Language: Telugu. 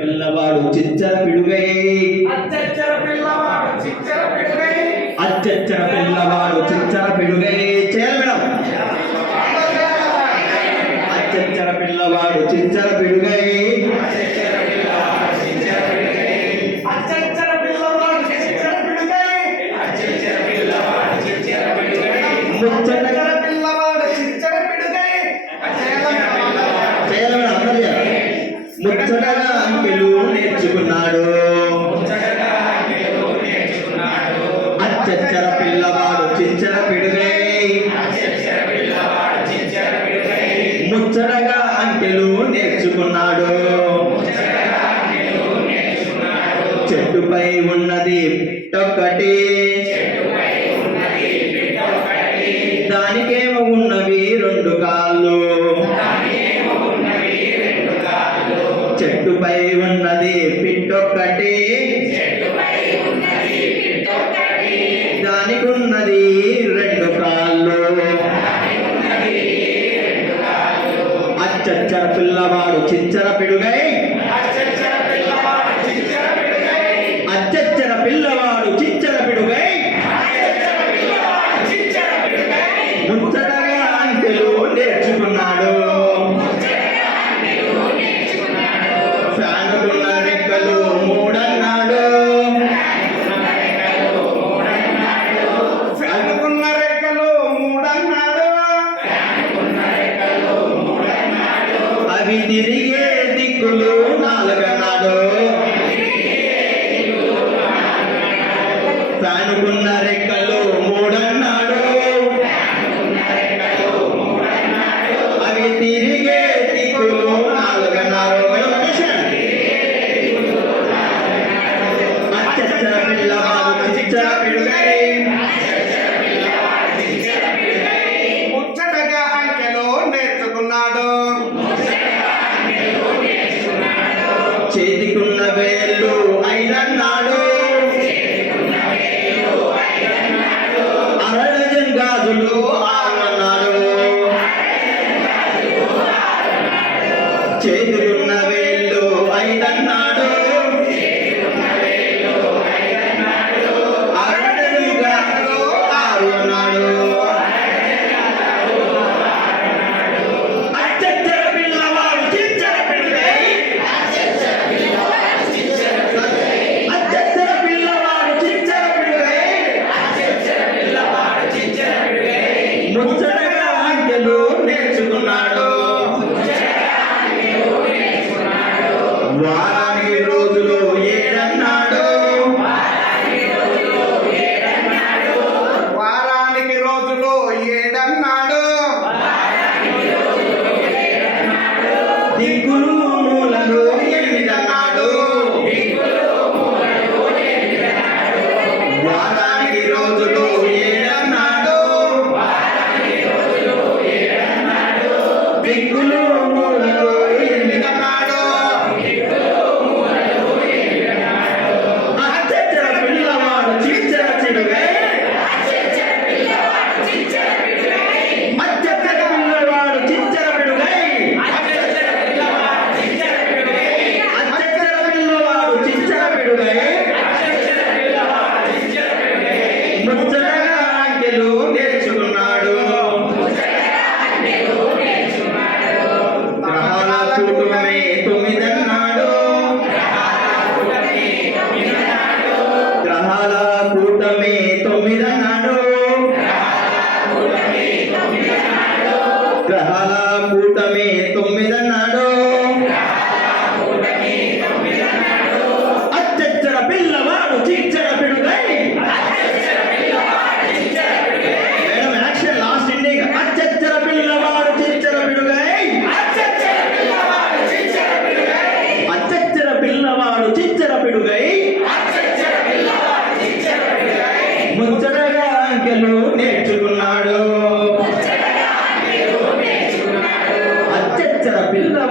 పిల్లవాడు చిచ్చర పిడుగై అచ్చచ్చర పిల్లవాడు చిచ్చర పిడుగై అచ్చచ్చర పిల్లవాడు చిచ్చర పిడుగై చేయాలి మేడం. అచ్చచ్చర పిల్లవాడు చిచ్చర పిడుగై అచ్చచ్చర పిల్లవాడు చిచ్చర పిడుగై ముచ్చటగా పిల్లవాడు చిచ్చర పిడుగై చేయాలి మేడం. అందరూ చేయాలి. ముచ్చటగా అంకెలు నేర్చుకున్నాడు అచ్చచ్చర పిల్లవాడు చిచ్చర పిడుగై ముచ్చటగా అంకెలు నేర్చుకున్నాడు. చెట్టుపై ఉన్నది పిట్టొక్కటి దానికేమో ఉన్నవి రెండు కాళ్ళు. చెట్టుపై ఉన్నది పిట్టొక్కటి దానికి ఉన్నది రెండు కాళ్ళు. అచ్చచ్చర పిల్లవాడు చిచ్చర పిడుగై అచ్చచ్చర పిల్లవాడు చిచ్చర పిడుగై అచ్చచ్చర పిల్లవాడు చిచ్చర పిడుగై ముచ్చటగా అంకెలు నేర్చుకున్నాడు. ఫ్యానుకున్న రెక్కలు మూడన్నాడు ఫ్యానుకున్న రెక్కలు మూడన్నాడు అవి తిరిగే దిక్కులు నాలుగన్నాడు. ఫ్యానుకున్న రెక్కలు మూడన్నాడు అవి తిరిగే దిక్కులు నాలుగన్నారు. అచ్చచ్చర పిల్లవాడు చిచ్చర పిడుగై ముచ్చటగా అంకెలు నేర్చుకున్నాడు చేతికున్న వేళ్ళు ఐదన్నాడు అరడజన్ గాజులు ఆరన్నాడు. చేతికున్న వేళ్ళు ఐదన్నాడు అరడజన్ గాజులు ఆరు అన్నాడు. అచ్చచ్చర పిల్లవాడు చిచ్చర పిడుగై అచ్చచ్చర పిల్లవాడు చిచ్చర పిడుగై ముచ్చటగా అంకెలు నేర్చుకున్నాడు. వారానికి రోజులు ఏడన్నాడు వారానికి రోజులు ఏడన్నాడు దిక్కులు మూలలు ఎనిమిదన్నాడు. వారానికి రోజులు ఏడన్నాడు దిక్కులు మూలలు ఎనిమిదన్నాడు. అచ్చచ్చర పిల్లవాడు చిచ్చర పిడుగై అచ్చచ్చర పిల్లవాడు చిచ్చర పిడుగై అచ్చచ్చర పిల్లవాడు చిచ్చర పిడుగై ముచ్చటగా అంకెలు నేర్చుకున్నాడు. గ్రహాల కూటమి తొమ్మిదన్నాడు గ్రహాల కూటమి తొమ్మిదన్నాడు గ్రహాల కూటమి తొమ్మిదన్నాడు. అచ్చచ్చర పిల్లవాడు చిచ్చర పిడుగై మేడం యాక్షన్ లాస్ట్ ఎండింగ్. అచ్చచ్చర పిల్లవాడు చిచ్చర పిడుగై అచ్చచ్చర పిల్లవాడు చిచ్చర పిడుగై ముచ్చటగా అంకెలు నేర్చుకున్నాడు. అచ్చచ్చర పిల్లవాడు